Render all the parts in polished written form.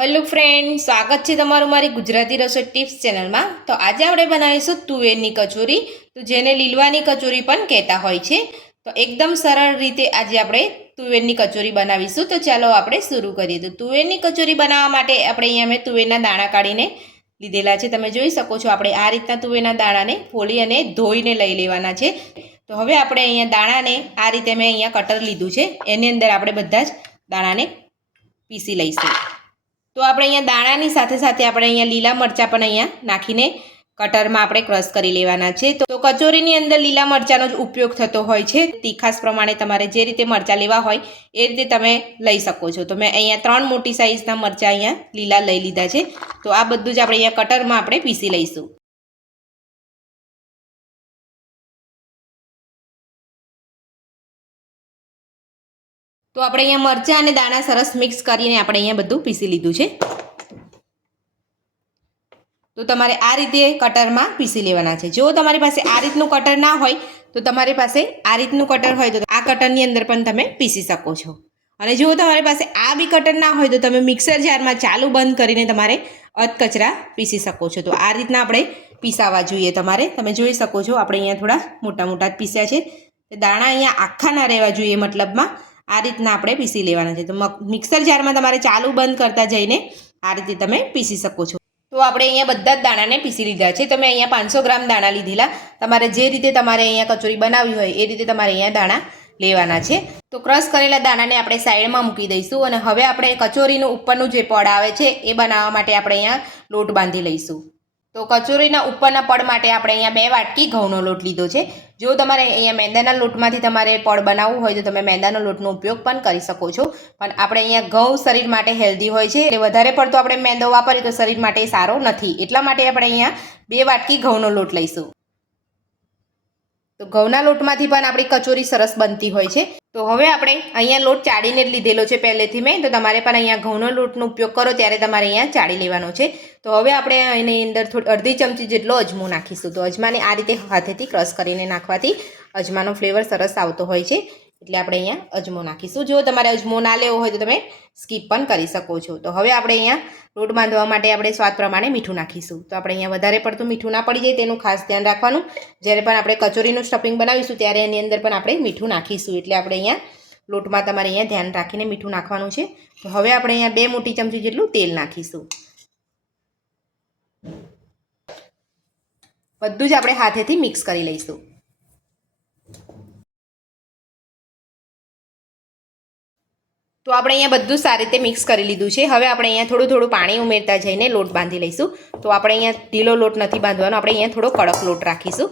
Hello friend, સ્વાગત છે તમારું મારી ગુજરાતી રસોઈ ટિપ્સ ચેનલમાં। તો આજે આપણે બનાવીશું તુવેરની કચોરી, તો જેને લીલવાની કચોરી પણ કહેતા હોય છે। તો એકદમ સરળ રીતે આજે આપણે તુવેરની કચોરી બનાવીશું। તો ચાલો આપણે શરૂ કરીએ। તો તુવેરની કચોરી બનાવવા માટે આપણે અહીંયા મેં તુવેરના દાણા કાઢીને લીધેલા છે। તમે જોઈ શકો છો આપણે આ રીતના તુવેરના દાણાને ફોલી અને ધોઈને લઈ લેવાના છે। તો હવે આપણે અહીંયા દાણાને આ રીતે મેં અહીંયા કટર લીધું છે, એની અંદર આપણે બધા જ દાણાને પીસી લઈશું। તો આપણે અહીંયા દાણાની સાથે સાથે આપણે અહીંયા લીલા મરચાં પણ અહીંયા નાખીને કટરમાં આપણે ક્રશ કરી લેવાના છે। તો કચોરીની અંદર લીલા મરચાંનો જ ઉપયોગ થતો હોય છે। તીખાસ પ્રમાણે તમારે જે રીતે મરચાં લેવા હોય એ રીતે તમે લઈ શકો છો। તો મેં અહીંયા 3 મોટી સાઈઝના મરચાં અહીંયા લીલા લઈ લીધા છે। તો આ બધું જ આપણે અહીંયા કટરમાં આપણે પીસી લઈશું। તો આપણે અહીંયા મરચાં અને દાણા સરસ મિક્સ કરીને આપણે અહીંયા બધું પીસી લીધું છે। તો તમારે આ રીતે કટરમાં પીસી લેવાના છે। જો તમારી પાસે આ રીતનું કટર ના હોય તો તમારી પાસે આ રીતનું કટર હોય તો આ કટરની અંદર પણ તમે પીસી શકો છો। અને જો તમારી પાસે આ બી કટર ના હોય તો તમે મિક્સર જારમાં ચાલુ બંધ કરીને તમારે અધકચરા પીસી શકો છો। તો આ રીતના આપણે પીસાવા જોઈએ તમારે। તમે જોઈ શકો છો આપણે અહીંયા થોડા મોટા મોટા જ પીસ્યા છે। દાણા અહીંયા આખા ના રહેવા જોઈએ, મતલબમાં આ રીતના આપણે પીસી લેવાના છે। તો મિક્સર જારમાં તમારે ચાલુ બંધ કરતા જઈને આ રીતે તમે પીસી શકો છો। તો આપણે અહીંયા બધા જ દાણાને પીસી લીધા છે। તમે અહીંયા 500 ગ્રામ દાણા લીધેલા, તમારે જે રીતે તમારે અહીંયા કચોરી બનાવવી હોય એ રીતે તમારે અહીંયા દાણા લેવાના છે। તો ક્રશ કરેલા દાણાને આપણે સાઈડમાં મૂકી દઈશું અને હવે આપણે કચોરીનું ઉપરનું જે પડ આવે છે એ બનાવવા માટે આપણે અહીંયા લોટ બાંધી લઈશું। તો કચોરીના ઉપરના પડ માટે આપણે અહીંયા 2 વાટકી ઘઉંનો લોટ લીધો છે। જો તમારે અહીંયા મેંદાના લોટમાંથી તમારે પડ બનાવવું હોય તો તમે મેંદાનો લોટનો ઉપયોગ પણ કરી શકો છો, પણ આપણે અહીંયા ઘઉં શરીર માટે હેલ્ધી હોય છે એટલે વધારે પડતો આપણે મેંદો વાપરીએ તો શરીર માટે સારો નથી, એટલા માટે આપણે અહીંયા 2 વાટકી ઘઉંનો લોટ લઈશું। તો ઘઉંના લોટમાંથી પણ આપણી કચોરી સરસ બનતી હોય છે। તો હવે આપણે અહીંયા લોટ ચાળીને જ લીધેલો છે પહેલેથી મેં, તો તમારે પણ અહીંયા ઘઉંનો લોટનો ઉપયોગ કરો ત્યારે તમારે અહીંયા ચાળી લેવાનો છે। તો હવે આપણે એની અંદર અડધી ચમચી જેટલો અજમો નાખીશું। તો અજમાને આ રીતે હાથેથી ક્રશ કરીને નાખવાથી અજમાનો ફ્લેવર સરસ આવતો હોય છે, એટલે આપણે અહીંયા અજમો નાખીશું। જો તમારે અજમો ના લેવો હોય તો તમે સ્કીપ પણ કરી શકો છો। તો હવે આપણે અહીંયા લોટ બાંધવા માટે આપણે સ્વાદ પ્રમાણે મીઠું નાખીશું। તો આપણે અહીંયા વધારે પડતું મીઠું ના પડી જાય તેનું ખાસ ધ્યાન રાખવાનું। જ્યારે પણ આપણે કચોરીનું સ્ટફિંગ બનાવીશું ત્યારે એની અંદર પણ આપણે મીઠું નાખીશું, એટલે આપણે અહીંયા લોટમાં તમારે અહીંયા ધ્યાન રાખીને મીઠું નાખવાનું છે। તો હવે આપણે અહીંયા 2 મોટી ચમચી જેટલું તેલ નાખીશું। બધું જ આપણે હાથેથી મિક્સ કરી લઈશું। તો આપણે અહીંયા બધું સારી રીતે મિક્સ કરી લીધું છે। હવે આપણે અહીંયા થોડું થોડું પાણી ઉમેરતા જઈને લોટ બાંધી લઈશું। તો આપણે અહીંયા ઢીલો લોટ નથી બાંધવાનો, આપણે અહીંયા થોડો કડક લોટ રાખીશું।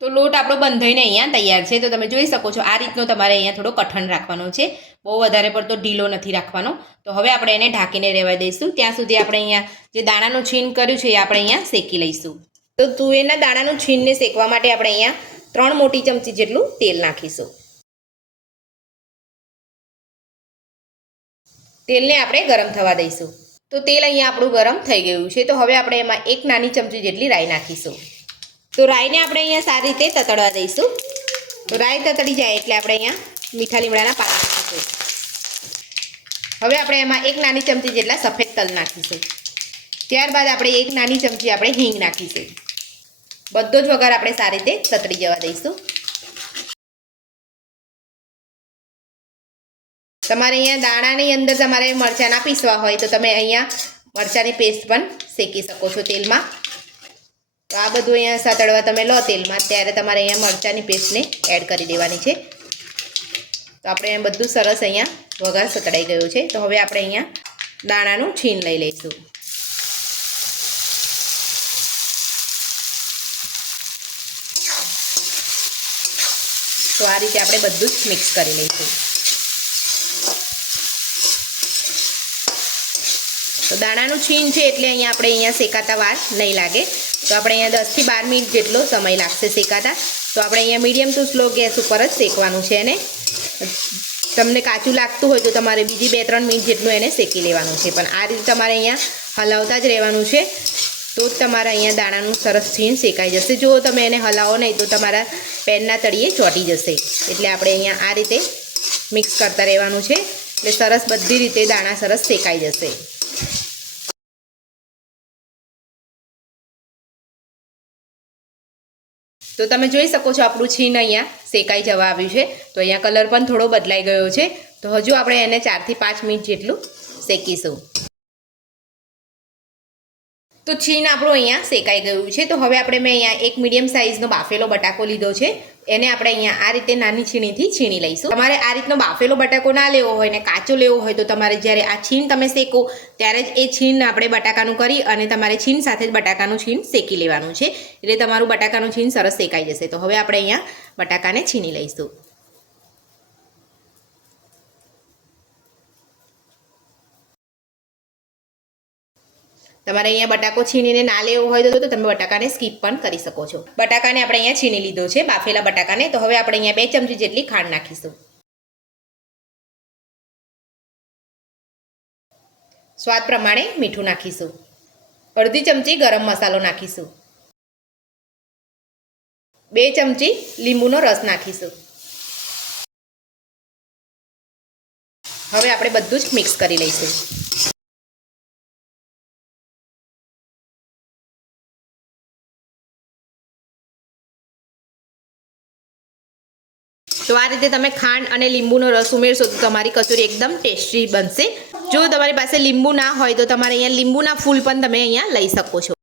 તો લોટ આપણો બંધાઈને અહીંયા તૈયાર છે। તો તમે જોઈ શકો છો આ રીતનો તમારે અહીંયા થોડો કઠણ રાખવાનો છે, બહુ વધારે પડતો ઢીલો નથી રાખવાનો। તો હવે આપણે એને ઢાંકીને રહેવા દઈશું, ત્યાં સુધી આપણે અહીંયા જે દાણાનું છીણ કર્યું છે એ આપણે અહીંયા શેકી લઈશું। તો તુવેરના દાણાનું છીણને શેકવા માટે આપણે અહીંયા 3 મોટી ચમચી જેટલું તેલ નાખીશું। તેલને આપણે ગરમ થવા દઈશું। તો તેલ અહીંયા આપણું ગરમ થઈ ગયું છે। તો હવે આપણે એમાં 1 નાની ચમચી જેટલી રાઈ નાખીશું। તો રાઈને આપણે અહીંયા સારી રીતે તતડવા દઈશું। તો રાઈ તતડી જાય એટલે આપણે અહીંયા મીઠા લીમડાના પાન નાખીશું। હવે આપણે એમાં 1 નાની ચમચી જેટલા સફેદ તલ નાખીશું। ત્યારબાદ આપણે 1 નાની ચમચી આપણે હિંગ નાખીશું। બધો જ વઘાર આપણે સારી રીતે તતડી જવા દઈશું। તમારે અહીંયા દાણાની અંદર તમારે મરચાં ના પીસવા હોય તો તમે અહીંયા મરચાંની પેસ્ટ પણ શેકી શકો છો તેલમાં। તો આ બધું અહીંયા સતળવા તમે લો તેલમાં ત્યારે તમારે અહીંયા મરચાંની પેસ્ટને એડ કરી દેવાની છે। તો આપણે બધું સરસ અહીંયા વઘાર સતળાઈ ગયો છે। તો હવે આપણે અહીંયા દાણાનું છીણ લઈ લઈશું। તો આ રીતે આપણે બધું જ મિક્સ કરી લઈશું। તો દાણાનું છીણ છે એટલે અહીંયા શેકાતા વાર નહીં લાગે। તો આપણે અહીંયા 10 થી 12 મિનિટ જેટલો સમય લાગશે શેકાતા। તો આપણે અહીંયા મીડિયમ ટુ સ્લો ગેસ ઉપર જ શેકવાનું છે એને। તમને કાચું લાગતું હોય તો તમારે બીજી 2-3 મિનિટ જેટલું એને શેકી લેવાનું છે, પણ આ રીતે તમારે અહીંયા હલાવતા જ રહેવાનું છે। તો જ તમારા અહીંયા દાણાનું સરસ છીણ શેકાઈ જશે। જો તમે એને હલાવો નહીં તો તમારા પેનના તળિયે ચોંટી જશે, એટલે આપણે અહીંયા આ રીતે મિક્સ કરતા રહેવાનું છે, એટલે સરસ બધી રીતે દાણા સરસ શેકાઈ જશે. તો તમે જોઈ શકો છો આપણું છીણ અહીંયા શેકાઈ જવા આવ્યું છે. તો અહીંયા કલર પણ થોડો બદલાઈ ગયો છે. તો હજુ આપણે એને 4 થી 5 મિનિટ જેટલું શેકીશું. તો છીણ આપણું અહીંયા શેકાઈ ગયું છે. તો હવે મેં અહીંયા એક મીડિયમ સાઇઝનો બાફેલો બટાકો લીધો છે. એને આપણે અહીંયા આ રીતે નાની છીણીથી છીણી લઈશું. તમારે આ રીતનો બાફેલો બટાકો ના લેવો હોય ને કાચો લેવો હોય તો તમારે જ્યારે આ છીણ તમે શેકો ત્યારે જ એ છીણ આપણે બટાકાનું કરી અને તમારે છીણ સાથે જ બટાકાનું છીણ શેકી લેવાનું છે, એટલે તમારું બટાકાનું છીણ સરસ શેકાઈ જશે. તો હવે આપણે અહીંયા બટાકાને છીણી લઈશું. તમારે અહીંયા બટાકો છીણીને ના લેવો હોય તો તમે બટાકાને સ્કીપ પણ કરી શકો છો. બટાકાને આપણે અહીંયા છીણી લીધો છે, બાફેલા બટાકાને. તો હવે આપણે અહીંયા 2 ચમચી જેટલી ખાંડ નાખીશું. સ્વાદ પ્રમાણે મીઠું નાખીશું. અડધી ચમચી ગરમ મસાલો નાખીશું. 2 ચમચી લીંબુનો રસ નાખીશું. હવે આપણે બધું જ મિક્સ કરી લઈશું. તો આ રીતે તમે ખાંડ અને લીંબુનો રસ ઉમેરશો તો તમારી કચોરી એકદમ ટેસ્ટી બનશે. જો તમારી પાસે લીંબુ ના હોય તો તમારે અહીંયા લીંબુના ફૂલ પણ તમે અહીંયા લઈ શકો છો.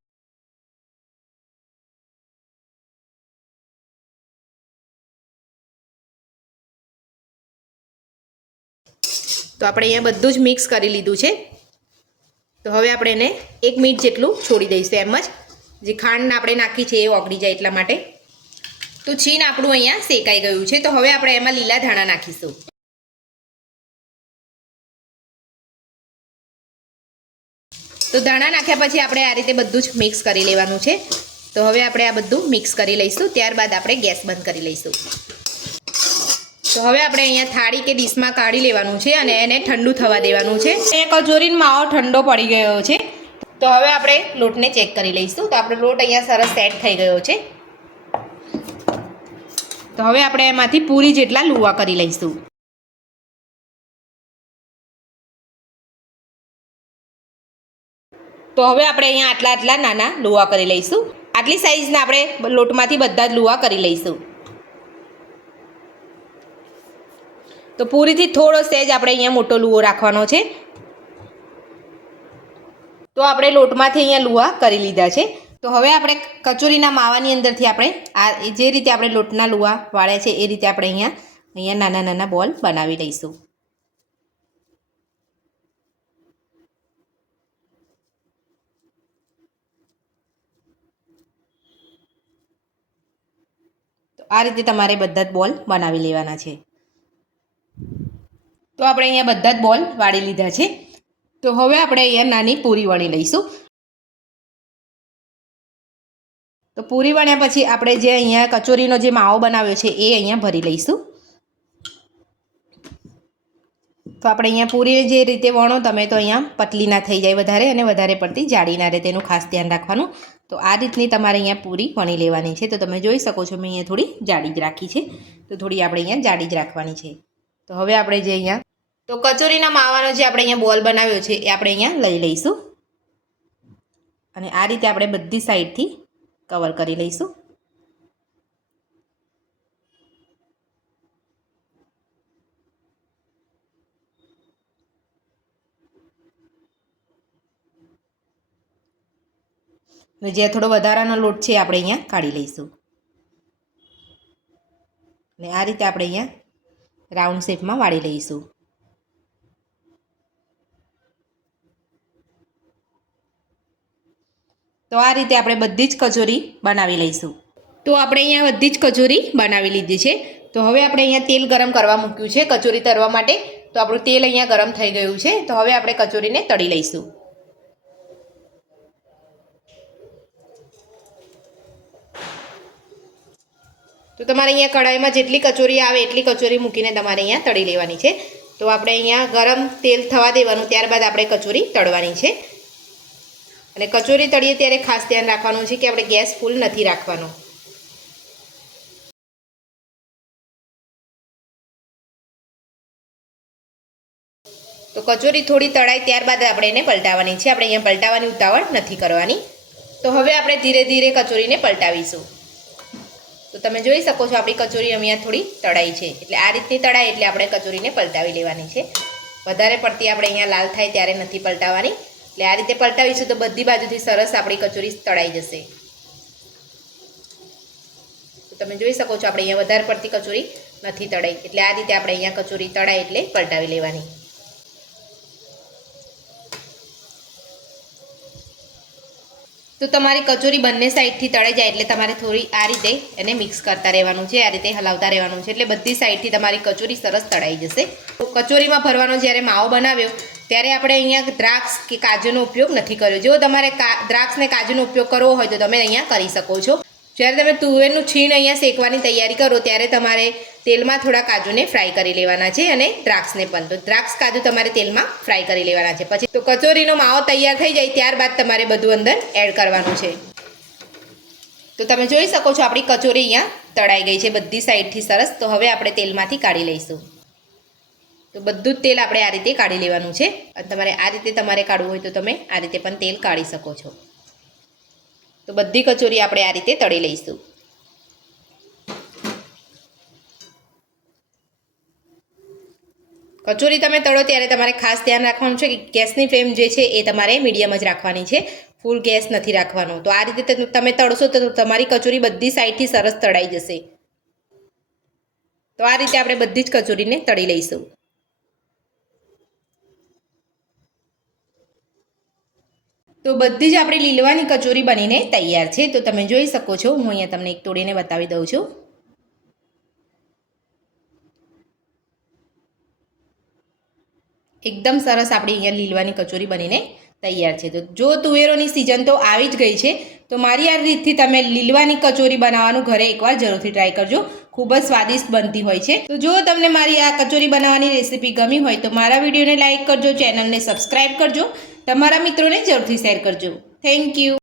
તો આપણે અહીંયા બધું જ મિક્સ કરી લીધું છે. તો હવે આપણે એને 1 મિનિટ જેટલું છોડી દઈશું. એમ જ જે ખાંડ આપણે નાખી છે એ ઓગળી જાય એટલા માટે. તો છીણ આપણું અહીંયા શેકાઈ ગયું છે. તો હવે આપણે એમાં લીલા ધાણા નાખીશું. તો ધાણા નાખ્યા પછી આપણે આ રીતે બધું જ મિક્સ કરી લેવાનું છે. તો હવે આપણે આ બધું મિક્સ કરી લઈશું. ત્યારબાદ આપણે ગેસ બંધ કરી લઈશું. તો હવે આપણે અહીંયા થાળી કે ડીશમાં કાઢી લેવાનું છે અને એને ઠંડુ થવા દેવાનું છે. અહીંયા કચોરીનો માવો ઠંડો પડી ગયો છે. તો હવે આપણે લોટને ચેક કરી લઈશું. તો આપણો લોટ અહીંયા સરસ સેટ થઈ ગયો છે. તો હવે આપણે એમાંથી પૂરી જેટલા લુવા કરી લઈશું. તો હવે આપણે અહીંયા આટલા નાના લુવા કરી લઈશું. આટલી સાઈઝના આપણે લોટમાંથી બધા જ લુવા કરી લઈશું. તો પૂરીથી થોડો સહેજ આપણે અહીંયા મોટો લુવો રાખવાનો છે. તો આપણે લોટમાંથી અહીંયા લુવા કરી લીધા છે. તો હવે આપણે કચોરીના માવાની અંદરથી આપણે આ જે રીતે આપણે લોટના લુવા વાળ્યા છે એ રીતે આપણે અહીંયા નાના નાના બોલ બનાવી લઈશું. તો આ રીતે તમારે બધા જ બોલ બનાવી લેવાના છે. તો આપણે અહીંયા બધા જ બોલ વાળી લીધા છે. તો હવે આપણે અહીંયા નાની પૂરી વણી લઈશું. તો પૂરી વણ્યા પછી આપણે જે અહીંયા કચોરીનો જે માવો બનાવ્યો છે એ અહીંયા ભરી લઈશું. તો આપણે અહીંયા પૂરી જે રીતે વણો તમે તો અહીંયા પતલી ના થઈ જાય વધારે અને વધારે પડતી જાડી ના રહે, તેનું ખાસ ધ્યાન રાખવાનું. તો આ રીતની તમારે અહીંયા પૂરી વણી લેવાની છે. તો તમે જોઈ શકો છો મેં અહીંયા થોડી જાડી જ રાખી છે. તો થોડી આપણે અહીંયા જાડી જ રાખવાની છે. તો હવે આપણે જે અહીંયા તો કચોરીના માવાનો જે આપણે અહીંયા બોલ બનાવ્યો છે એ આપણે અહીંયા લઈ લઈશું અને આ રીતે આપણે બધી સાઈડથી કવર કરી લઈશું. અને જે થોડો વધારાનો લોટ છે આપણે અહીંયા કાઢી લઈશું અને આ રીતે આપણે અહીંયા રાઉન્ડ શેપમાં વાળી લઈશું. તો આ રીતે આપણે બધી જ કચોરી બનાવી લઈશું. તો આપણે અહીંયા બધી જ કચોરી બનાવી લીધી છે. તો હવે આપણે અહીંયા તેલ ગરમ કરવા મૂક્યું છે કચોરી તળવા માટે. તો આપણું તેલ અહીંયા ગરમ થઈ ગયું છે. તો હવે આપણે કચોરીને તળી લઈશું. તો તમારે અહીંયા કઢાઈમાં જેટલી કચોરી આવે એટલી કચોરી મૂકીને તમારે અહીંયા તળી લેવાની છે. તો આપણે અહીંયા ગરમ તેલ થવા દેવાનું, ત્યારબાદ આપણે કચોરી તળવાની છે. અને કચોરી તળીએ ત્યારે ખાસ ધ્યાન રાખવાનું છે કે આપણે ગેસ ફૂલ નથી રાખવાનો. તો કચોરી થોડી તળાય ત્યારબાદ આપણે એને પલટાવવાની છે. આપણે અહીંયા પલટાવવાની ઉતાવળ નથી કરવાની. તો હવે આપણે ધીરે ધીરે કચોરીને પલટાવીશું. તો તમે જોઈ શકો છો આપણી કચોરી અહીંયા થોડી તળાઈ છે. એટલે આ રીતની તળાય એટલે આપણે કચોરીને પલટાવી લેવાની છે. વધારે પડતી આપણે અહીંયા લાલ થાય ત્યારે નથી પલટાવવાની. એટલે આ રીતે પલટાવીશું તો બધી બાજુથી સરસ આપણી કચોરી તળાઈ જશે. તો તમે જોઈ શકો છો આપણે અહીંયા વધારે પડતી કચોરી નથી તળાઈ. એટલે આ રીતે આપણે અહીંયા કચોરી તળાય એટલે પલટાવી લેવાની. તો તમારી કચોરી બંને સાઈડથી તળાઈ જાય એટલે તમારે થોડી આ રીતે એને મિક્સ કરતા રહેવાનું છે. આ રીતે હલાવતા રહેવાનું છે એટલે બધી સાઈડથી તમારી કચોરી સરસ તળાઈ જશે. તો કચોરીમાં ભરવાનો જ્યારે માવો બનાવ્યો ત્યારે આપણે અહીંયા દ્રાક્ષ કે કાજુનો ઉપયોગ નથી કર્યો. જો તમારે દ્રાક્ષ ને કાજુનો ઉપયોગ કરવો હોય તો તમે અહીંયા કરી શકો છો. જ્યારે તમે તુવેરનું છીણ અહીંયા શેકવાની તૈયારી કરો ત્યારે તમારે તેલમાં થોડા કાજુને ફ્રાય કરી લેવાના છે અને દ્રાક્ષને પણ. તો દ્રાક્ષ કાજુ તમારે તેલમાં ફ્રાય કરી લેવાના છે. પછી તો કચોરીનો માવો તૈયાર થઈ જાય ત્યારબાદ તમારે બધું અંદર એડ કરવાનું છે. તો તમે જોઈ શકો છો આપણી કચોરી અહીંયા તળાઈ ગઈ છે બધી સાઈડથી સરસ. તો હવે આપણે તેલમાંથી કાઢી લઈશું. તો બધું જ તેલ આપણે આ રીતે કાઢી લેવાનું છે. અને તમારે આ રીતે તમારે કાઢવું હોય તો તમે આ રીતે પણ તેલ કાઢી શકો છો. તો બધી કચોરી આપણે આ રીતે તળી લઈશું. કચોરી તમે તળો ત્યારે તમારે ખાસ ધ્યાન રાખવાનું છે કે ગેસની ફ્લેમ જે છે એ તમારે મીડિયમ જ રાખવાની છે. ફૂલ ગેસ નથી રાખવાનો. તો આ રીતે તમે તળશો તો તમારી કચોરી બધી સાઈડથી સરસ તળાઈ જશે. તો આ રીતે આપણે બધી જ કચોરીને તળી લઈશું. તો બધી જ આપણી લીલવાની કચોરી બનીને તૈયાર છે. તો તમે જોઈ શકો છો હું અહીંયા તમને એક તોડીને બતાવી દઉં છું. એકદમ સરસ આપણી અહીંયા લીલવાની કચોરી બનીને તૈયાર છે. તો જો તુવેરોની સિઝન તો આવી જ ગઈ છે તો મારી આ રીતથી તમે લીલવાની કચોરી બનાવવાનું ઘરે એકવાર જરૂરથી ટ્રાય કરજો. ખૂબ જ સ્વાદિષ્ટ બનતી હોય છે. તો જો તમને મારી આ કચોરી બનાવવાની રેસીપી ગમી હોય તો મારા વિડીયોને લાઇક કરજો, ચેનલને સબસ્ક્રાઈબ કરજો, તમારા મિત્રોને જરૂરથી શેર કરજો. Thank you.